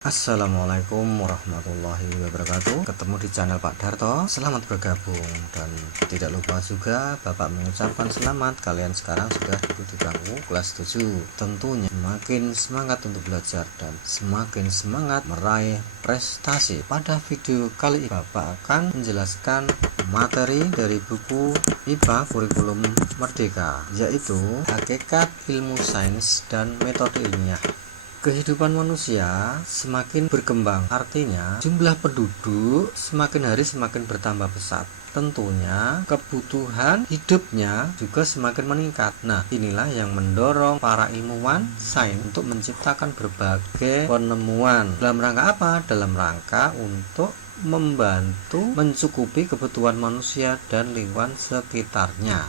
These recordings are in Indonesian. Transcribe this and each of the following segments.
Assalamualaikum warahmatullahi wabarakatuh. Ketemu di channel Pak Darto. Selamat bergabung. Dan tidak lupa juga Bapak mengucapkan selamat, kalian sekarang sudah duduk di bangku kelas 7. Tentunya semakin semangat untuk belajar dan semakin semangat meraih prestasi. Pada video kali ini Bapak akan menjelaskan materi dari buku IPA Kurikulum Merdeka, yaitu Hakikat Ilmu Sains dan Metode Ilmiah. Kehidupan manusia semakin berkembang, artinya jumlah penduduk semakin hari semakin bertambah pesat. Tentunya kebutuhan hidupnya juga semakin meningkat. Nah, inilah yang mendorong para ilmuwan sains untuk menciptakan berbagai penemuan. Dalam rangka apa? Dalam rangka untuk membantu mencukupi kebutuhan manusia dan lingkungan sekitarnya.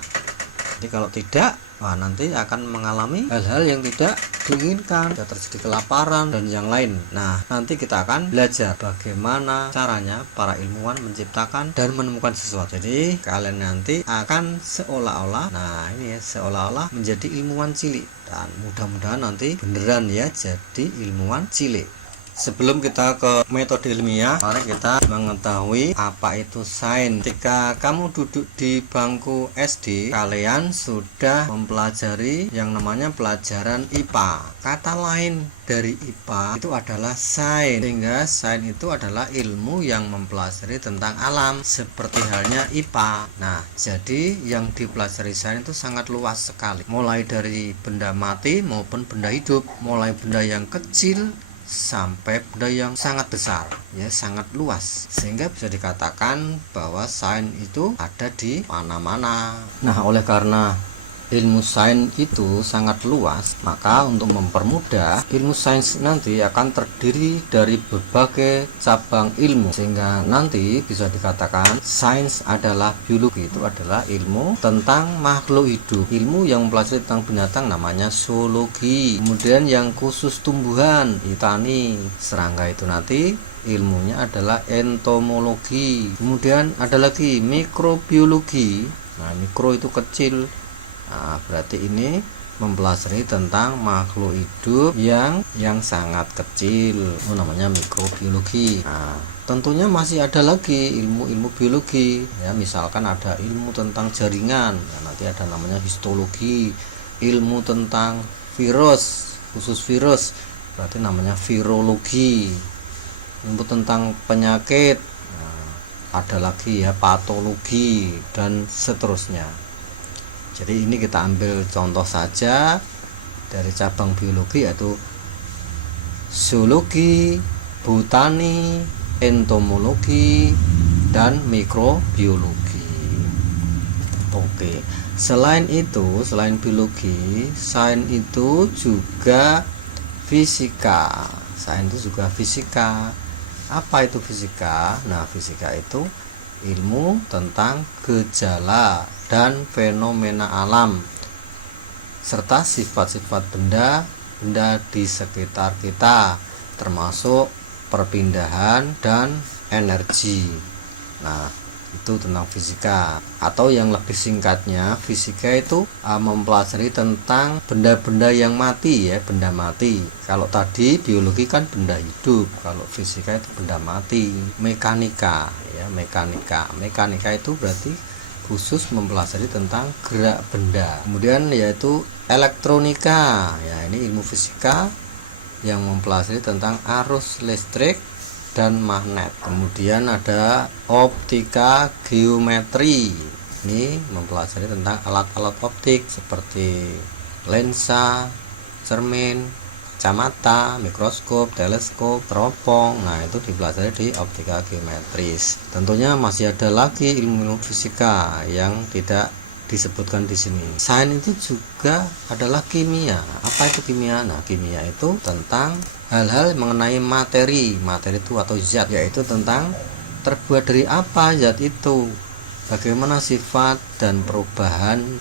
Jadi kalau tidak, nanti akan mengalami hal-hal yang tidak diinginkan, terjadi kelaparan dan yang lain. Nah, nanti kita akan belajar bagaimana caranya para ilmuwan menciptakan dan menemukan sesuatu. Jadi kalian nanti akan seolah-olah, seolah-olah menjadi ilmuwan cilik, dan mudah-mudahan nanti beneran ya jadi ilmuwan cilik. Sebelum kita ke metode ilmiah, mari kita mengetahui apa itu sains. Ketika kamu duduk di bangku SD, kalian sudah mempelajari yang namanya pelajaran IPA. Kata lain dari IPA itu adalah sains, sehingga sains itu adalah ilmu yang mempelajari tentang alam, seperti halnya IPA. Nah, jadi yang dipelajari sains itu sangat luas sekali, mulai dari benda mati maupun benda hidup, mulai benda yang kecil sampai benda yang sangat besar, ya, sangat luas, sehingga bisa dikatakan bahwa sains itu ada di mana-mana. Nah, oleh karena ilmu sains itu sangat luas, maka untuk mempermudah, ilmu sains nanti akan terdiri dari berbagai cabang ilmu, sehingga nanti bisa dikatakan sains adalah biologi, itu adalah ilmu tentang makhluk hidup. Ilmu yang mempelajari tentang binatang namanya zoologi. Kemudian yang khusus tumbuhan, botani, serangga, itu nanti ilmunya adalah entomologi. Kemudian ada lagi mikrobiologi. Nah, mikro itu kecil. Nah, berarti ini mempelajari tentang makhluk hidup yang sangat kecil, namanya mikrobiologi. Nah, tentunya masih ada lagi ilmu-ilmu biologi, ya, misalkan ada ilmu tentang jaringan, ya, nanti ada namanya histologi. Ilmu tentang virus, khusus virus, berarti namanya virologi. Ilmu tentang penyakit, ada lagi ya patologi dan seterusnya. Jadi ini kita ambil contoh saja dari cabang biologi, yaitu zoologi, botani, entomologi, dan mikrobiologi. Oke, selain itu, selain biologi, sains itu juga fisika. Sains itu juga fisika. Apa itu fisika? Nah, fisika itu ilmu tentang gejala dan fenomena alam serta sifat-sifat benda di sekitar kita, termasuk perpindahan dan energi. Nah, itu tentang fisika, atau yang lebih singkatnya, fisika itu mempelajari tentang benda-benda yang mati, ya, benda mati. Kalau tadi biologi kan benda hidup, kalau fisika itu benda mati. Mekanika, ya, mekanika itu berarti khusus mempelajari tentang gerak benda. Kemudian yaitu elektronika, ya, ini ilmu fisika yang mempelajari tentang arus listrik dan magnet. Kemudian ada optika geometri, ini mempelajari tentang alat-alat optik seperti lensa, cermin, kacamata, mikroskop, teleskop, teropong. Nah, itu dipelajari di optika geometris. Tentunya masih ada lagi ilmu fisika yang tidak disebutkan di sini. Sains itu juga adalah kimia. Apa itu kimia? Nah, kimia itu tentang hal-hal mengenai materi itu atau zat, yaitu tentang terbuat dari apa zat itu, bagaimana sifat dan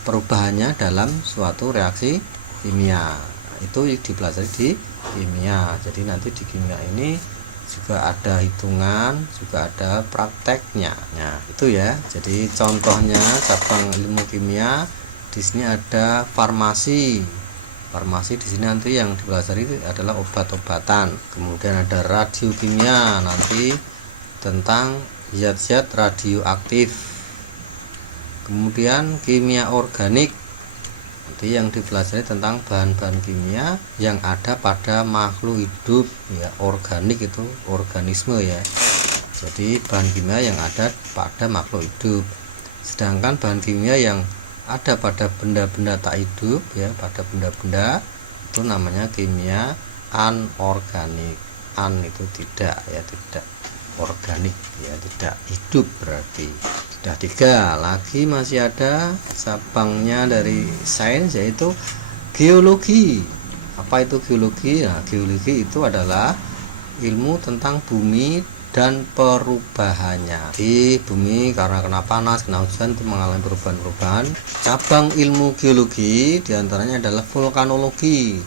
perubahannya dalam suatu reaksi kimia. Itu dipelajari di kimia. Jadi nanti di kimia ini juga ada hitungan, juga ada prakteknya. Nah, itu ya. Jadi contohnya cabang ilmu kimia di sini ada farmasi, Farmasi di sini nanti yang dipelajari adalah obat-obatan. Kemudian ada radiokimia, nanti tentang zat-zat radioaktif. Kemudian kimia organik, nanti yang dipelajari tentang bahan-bahan kimia yang ada pada makhluk hidup ya. Organik itu organisme ya. Jadi bahan kimia yang ada pada makhluk hidup. Sedangkan bahan kimia yang ada pada benda-benda tak hidup ya, pada benda-benda itu namanya kimia anorganik. An itu tidak ya, tidak organik ya, tidak hidup berarti. Sudah 3 lagi, masih ada cabangnya dari sains yaitu geologi. Apa itu geologi? Nah, geologi itu adalah ilmu tentang bumi dan perubahannya. Di bumi karena kena panas, kena hujan itu mengalami perubahan-perubahan. Cabang ilmu geologi diantaranya adalah vulkanologi.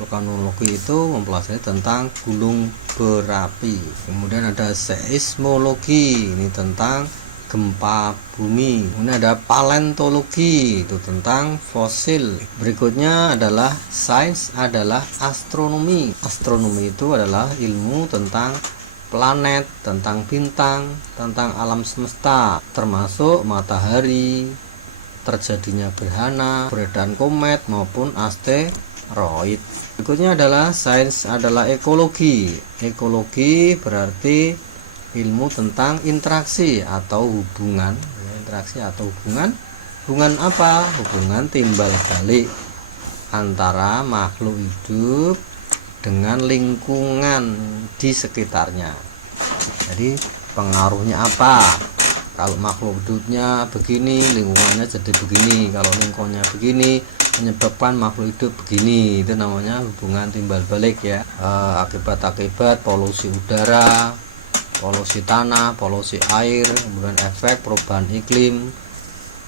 Vulkanologi itu mempelajari tentang gunung berapi. Kemudian ada seismologi, ini tentang gempa bumi. Kemudian ada paleontologi, itu tentang fosil. Berikutnya adalah sains adalah astronomi. Astronomi itu adalah ilmu tentang planet, tentang bintang, tentang alam semesta, termasuk matahari, terjadinya gerhana, beredaran komet maupun asteroid. Berikutnya adalah sains adalah ekologi. Ekologi berarti ilmu tentang interaksi atau hubungan. Interaksi atau hubungan. Hubungan apa? Hubungan timbal balik antara makhluk hidup dengan lingkungan di sekitarnya. Jadi pengaruhnya apa? Kalau makhluk hidupnya begini, lingkungannya jadi begini. Kalau lingkungannya begini, menyebabkan makhluk hidup begini. Itu namanya hubungan timbal balik ya. Akibat-akibat polusi udara, polusi tanah, polusi air, kemudian efek perubahan iklim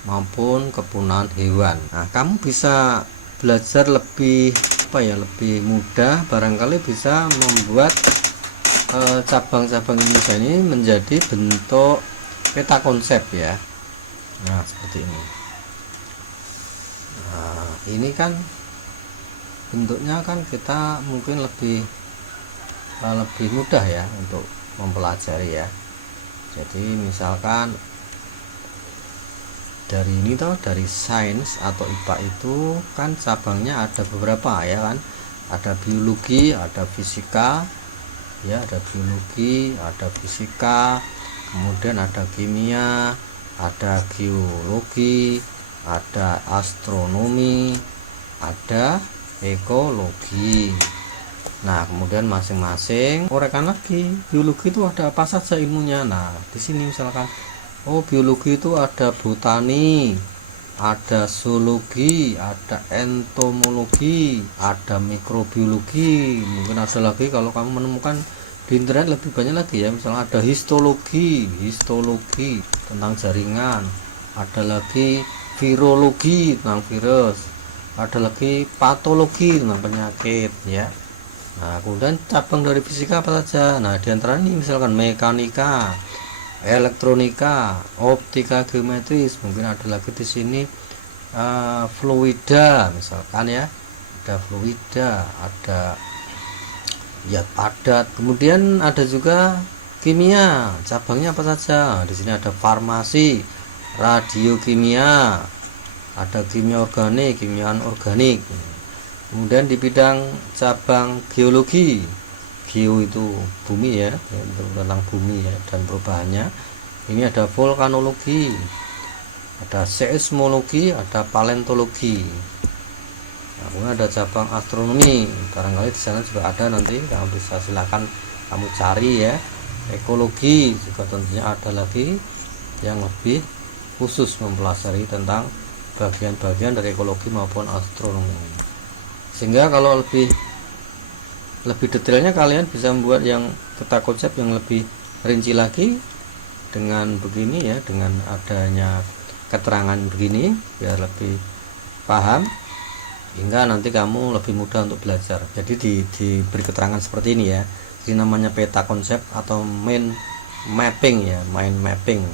maupun kepunahan hewan. Nah, kamu bisa belajar lebih lebih mudah, barangkali bisa membuat cabang-cabang ilmu ini menjadi bentuk peta konsep ya. Nah, seperti ini. Nah, ini kan bentuknya kan kita mungkin lebih mudah ya untuk mempelajari ya. Jadi misalkan dari ini dari sains atau IPA itu kan cabangnya ada beberapa ya kan, ada biologi, ada fisika ya, ada biologi, ada fisika, kemudian ada kimia, ada geologi, ada astronomi, ada ekologi. Nah, kemudian masing-masing uraikan lagi. Biologi itu ada apa saja ilmunya. Nah, di sini misalkan biologi itu ada botani, ada zoologi, ada entomologi, ada mikrobiologi. Mungkin ada lagi kalau kamu menemukan di internet lebih banyak lagi ya. Misalnya ada histologi tentang jaringan, ada lagi virologi tentang virus, ada lagi patologi tentang penyakit ya. Nah, kemudian cabang dari fisika apa saja? Nah, diantara ini misalkan mekanika, elektronika, optika geometris, mungkin ada lagi di sini fluida misalkan ya, ada fluida, ada zat padat. Kemudian ada juga kimia, cabangnya apa saja? Di sini ada farmasi, radiokimia, ada kimia organik, kimia anorganik. Kemudian di bidang cabang geologi, geo itu bumi ya, tentang bumi ya dan perubahannya. Ini ada vulkanologi, ada seismologi, ada paleontologi. Nah, kemudian ada cabang astronomi, barangkali di sana juga ada, nanti kamu bisa silakan kamu cari ya. Ekologi juga tentunya ada lagi yang lebih khusus mempelajari tentang bagian-bagian dari ekologi maupun astronomi. Sehingga kalau lebih detailnya kalian bisa membuat yang peta konsep yang lebih rinci lagi dengan begini ya, dengan adanya keterangan begini biar lebih paham, hingga nanti kamu lebih mudah untuk belajar. Jadi diberi keterangan seperti ini ya. Ini namanya peta konsep atau mind mapping ya, mind mapping,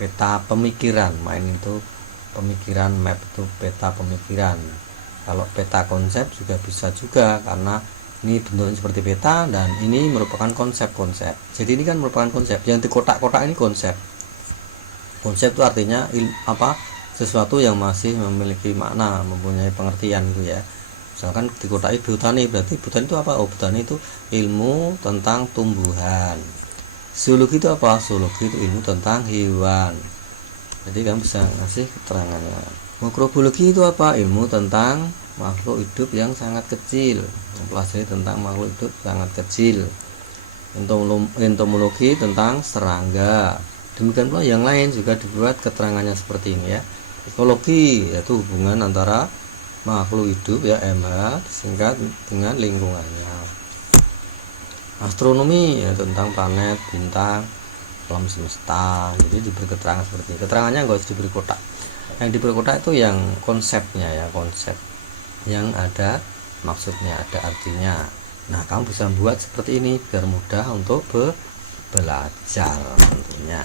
peta pemikiran. Mind itu pemikiran, map itu peta pemikiran. Kalau peta konsep juga bisa juga, karena ini bentuknya seperti peta dan ini merupakan konsep-konsep. Jadi ini kan merupakan konsep. Yang di kotak-kotak ini konsep. Konsep itu artinya sesuatu yang masih memiliki makna, mempunyai pengertian gitu ya. Misalkan di kotak botani, berarti botani itu apa? Oh, botani itu ilmu tentang tumbuhan. Zoologi itu apa? Zoologi itu ilmu tentang hewan. Jadi kamu bisa ngasih keterangannya. Mikrobiologi itu apa? Ilmu tentang makhluk hidup yang sangat kecil, mempelajari tentang makhluk hidup sangat kecil. Entomologi tentang serangga. Demikian pula yang lain juga dibuat keterangannya seperti ini ya. Ekologi yaitu hubungan antara makhluk hidup ya, MH disingkat dengan lingkungannya. Astronomi ya tentang planet, bintang, alam semesta. Jadi diberi keterangan seperti ini. Keterangannya nggak harus diberi kotak. Yang diberi kotak itu yang konsepnya ya, konsep yang ada maksudnya, ada artinya. Nah, kamu bisa buat seperti ini biar mudah untuk belajar tentunya.